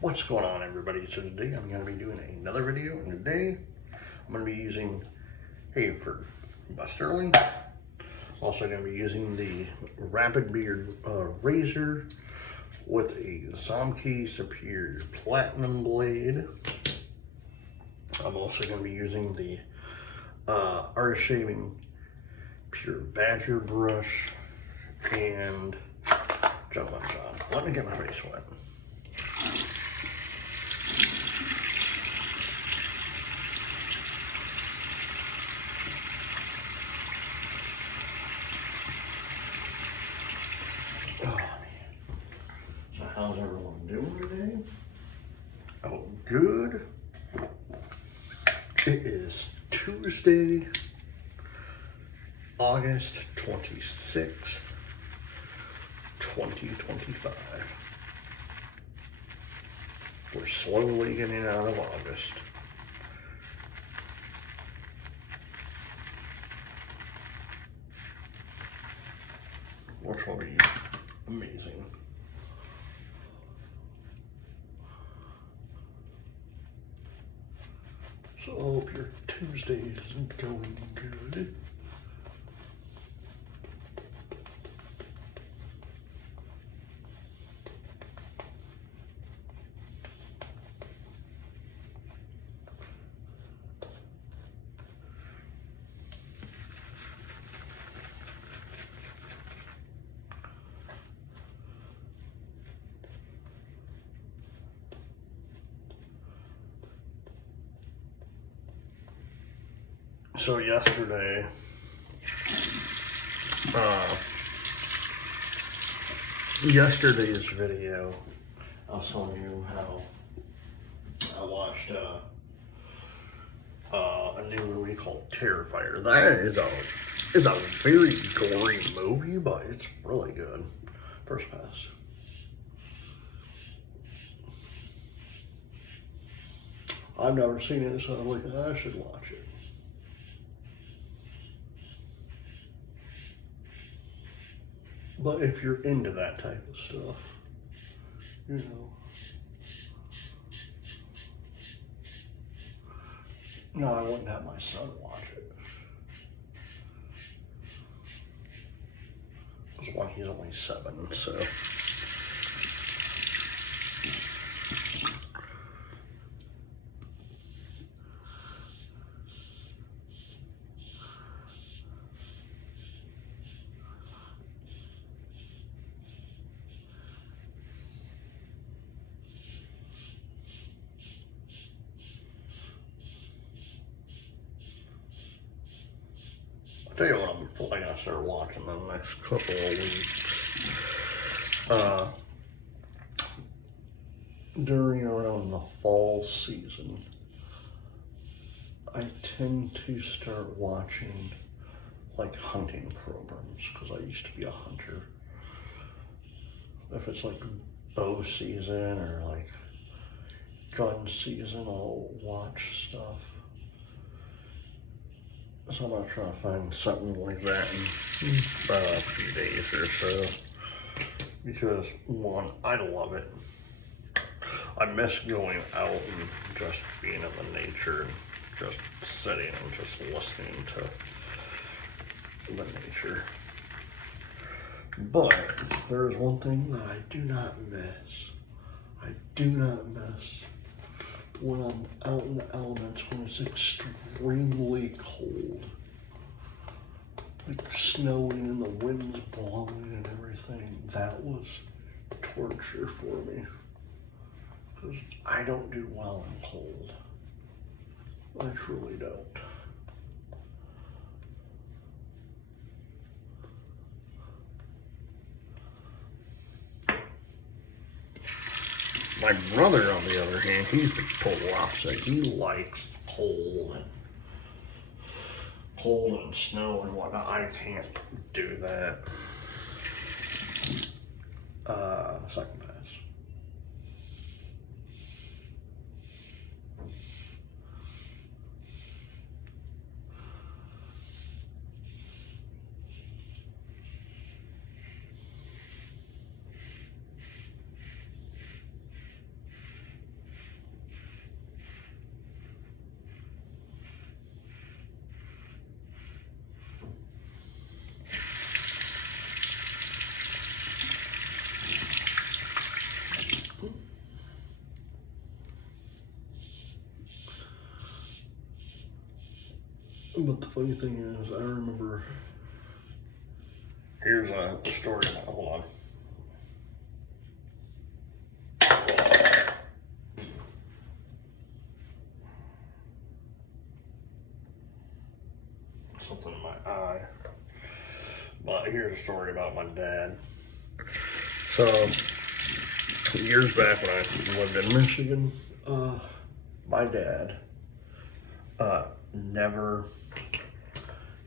What's going on, everybody? So today I'm going to be doing another video, and today I'm going to be using Haverford by Stirling. Also going to be using the Rapid Beard razor with a Zomkey Superior Platinum blade. I'm also going to be using the Art Shaving Pure Badger brush, and gentleman John. Let me get my face wet. Oh, man. So how's everyone doing today? Oh, good. It is Tuesday, August 26th, 2025. We're slowly getting out of August. Which will be amazing. So I hope your Tuesday is going good. So yesterday's video, I was telling you how I watched a new movie called Terrifier. That is a very gory movie, but it's really good. First pass. I've never seen it, so I'm like, I should watch it. But if you're into that type of stuff, you know. No, I wouldn't have my son watch it. Because one, he's only 7, so. I'll tell you what I'm probably gonna start watching the next couple of weeks. During around the fall season, I tend to start watching like hunting programs because I used to be a hunter. If it's like bow season or like gun season, I'll watch stuff. So I'm gonna try to find something like that in a few days or so. Because one, I love it. I miss going out and just being in the nature and just sitting and just listening to the nature. But there is one thing that I do not miss. I do not miss when I'm out in the elements when it's extremely cold. Like snowing and the wind's blowing and everything. That was torture for me. Because I don't do well in cold. I truly don't. My brother, on the other hand, he's the total opposite. He likes cold and snow and whatnot. I can't do that. Second pass. But the funny thing is, I remember. Here's a story about, hold on. Something in my eye. But here's a story about my dad. So, years back when I lived in Michigan, my dad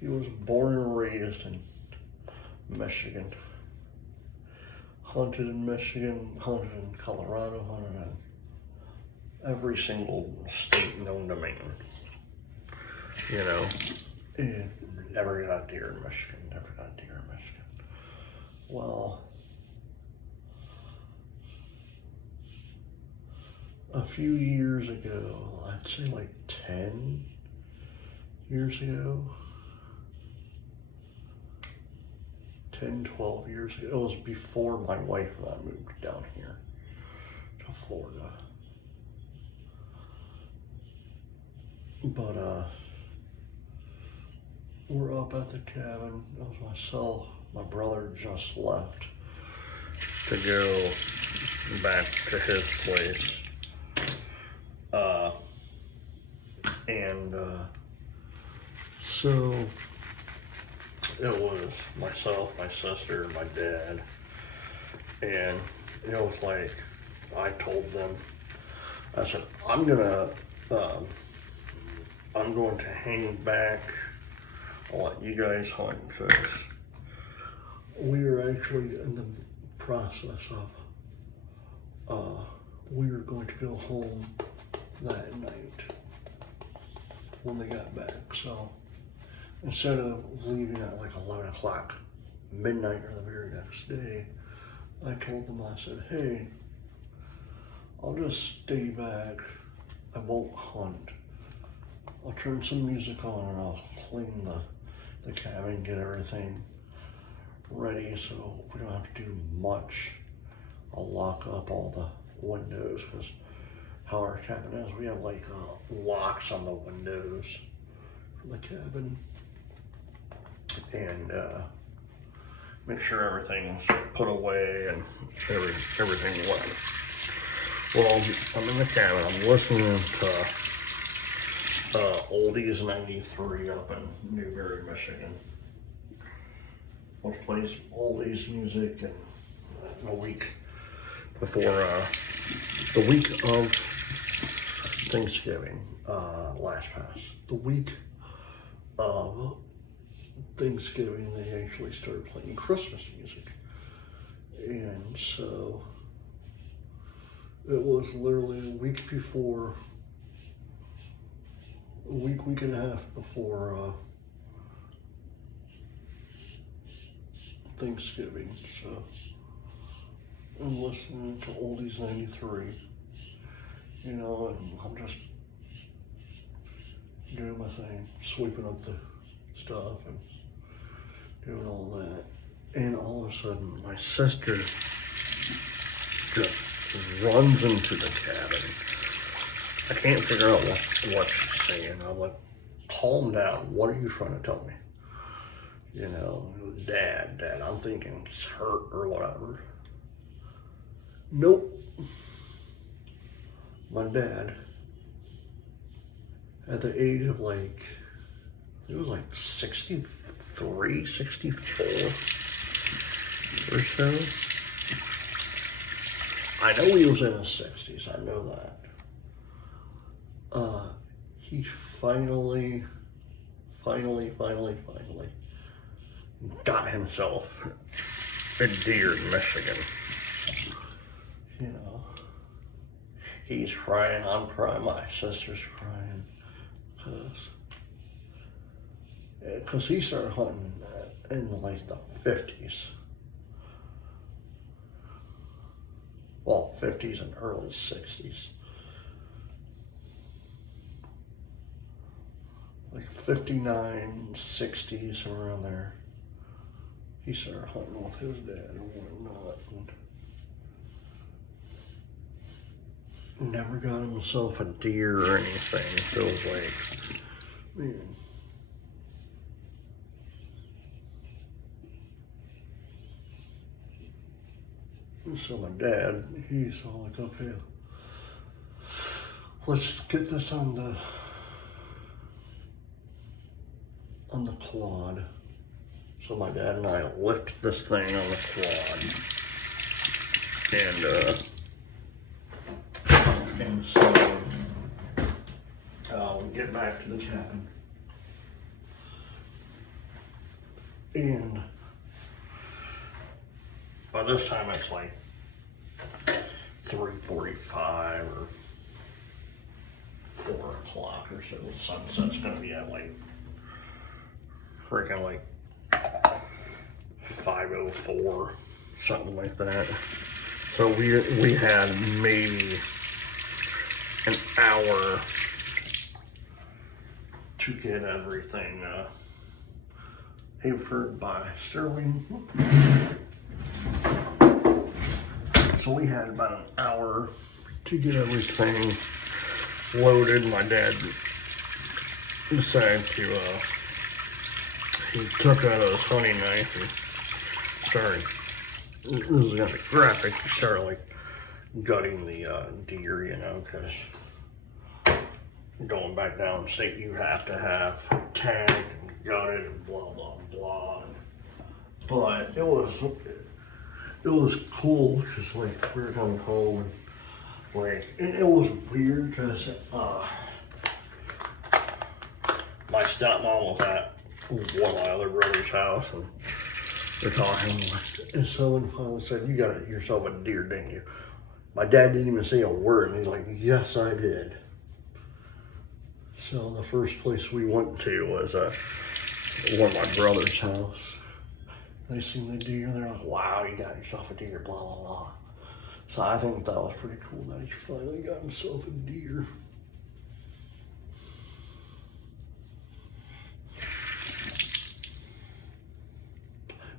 he was born and raised in Michigan. Hunted in Michigan, hunted in Colorado, hunted in every single state known to man. You know, and never got deer in Michigan, never got deer in Michigan. Well, a few years ago, I'd say like 10 years ago, 10, 12 years ago, it was before my wife and I moved down here to Florida. But we're up at the cabin. It was myself, my brother just left to go back to his place. So it was myself, my sister, my dad, and it was like, I told them, I said, I'm going to hang back. I'll let you guys hunt, because we were actually in the process of, we were going to go home that night when they got back. So instead of leaving at like 11 o'clock, midnight, or the very next day, I told them, I said, hey, I'll just stay back. I won't hunt. I'll turn some music on and I'll clean the cabin, get everything ready so we don't have to do much. I'll lock up all the windows, because how our cabin is, we have like locks on the windows for the cabin, and make sure everything's put away and everything wet. Well, I'm in the cabin, I'm listening to Oldies 93 up in Newberry, Michigan, which plays oldies music. And a week before, the week of Thanksgiving, last pass, the week of Thanksgiving, they actually started playing Christmas music. And so it was literally a week and a half before Thanksgiving. So I'm listening to Oldies 93, you know, and I'm just doing my thing, sweeping up the stuff and doing all that. And all of a sudden, my sister just runs into the cabin. I can't figure out what she's saying. I'm like, calm down. What are you trying to tell me? You know, Dad, I'm thinking it's hurt or whatever. Nope. My dad, at the age of like, it was like 63, 64 or so. I know he was in his 60s, I know that. He finally got himself a deer in Michigan. You know, he's crying, I'm crying, my sister's crying, because he started hunting in like the 50s. Well, 50s and early 60s. Like 59, 60, somewhere around there. He started hunting with his dad and whatnot. And never got himself a deer or anything. So it was like, man. So my dad, he's all like, okay, let's get this on the quad. So my dad and I lift this thing on the quad, and so we get back to the cabin, and by this time it's like 3:45 or 4 o'clock or so. Sunset's gonna be at like freaking like 5:04, something like that. So we had maybe an hour to get everything Haverford by Stirling. So we had about an hour to get everything loaded. My dad decided to he took out his hunting knife and started, this is gonna be graphic, he started like gutting the deer, you know, because going back down state you have to have tagged and gutted and blah blah blah. But it was cool because like we were coming home and like it was weird because my stepmom was at one of my other brother's house and they're talking, and someone finally said, "You got yourself a deer, didn't you?" My dad didn't even say a word, and he's like, "Yes, I did." So the first place we went to was one of my brother's house. They seen the deer, and they're like, "Wow, you got yourself a deer," blah blah blah. So I think that was pretty cool that he finally got himself a deer.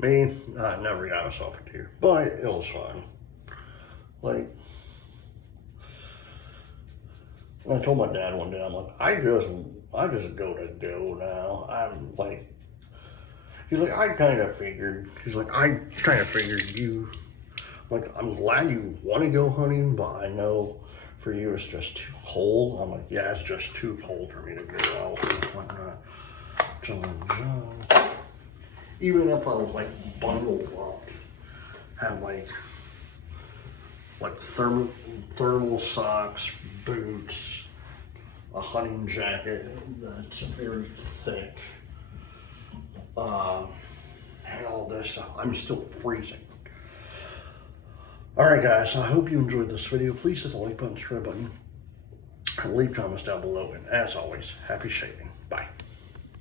Me, I never got myself a deer, but it was fun. Like, I told my dad one day, I'm like, I just go to doe now. I'm like, he's like, I kind of figured. He's like, I kind of figured you. Like, I'm glad you want to go hunting, but I know for you it's just too cold. I'm like, yeah, it's just too cold for me to go out and whatnot. So, even if I was like bundled up, had like thermal socks, boots, a hunting jacket that's very thick, and all this stuff, I'm still freezing. Alright guys, I hope you enjoyed this video. Please hit the like button, subscribe button, and leave comments down below, and as always, happy shading. Bye.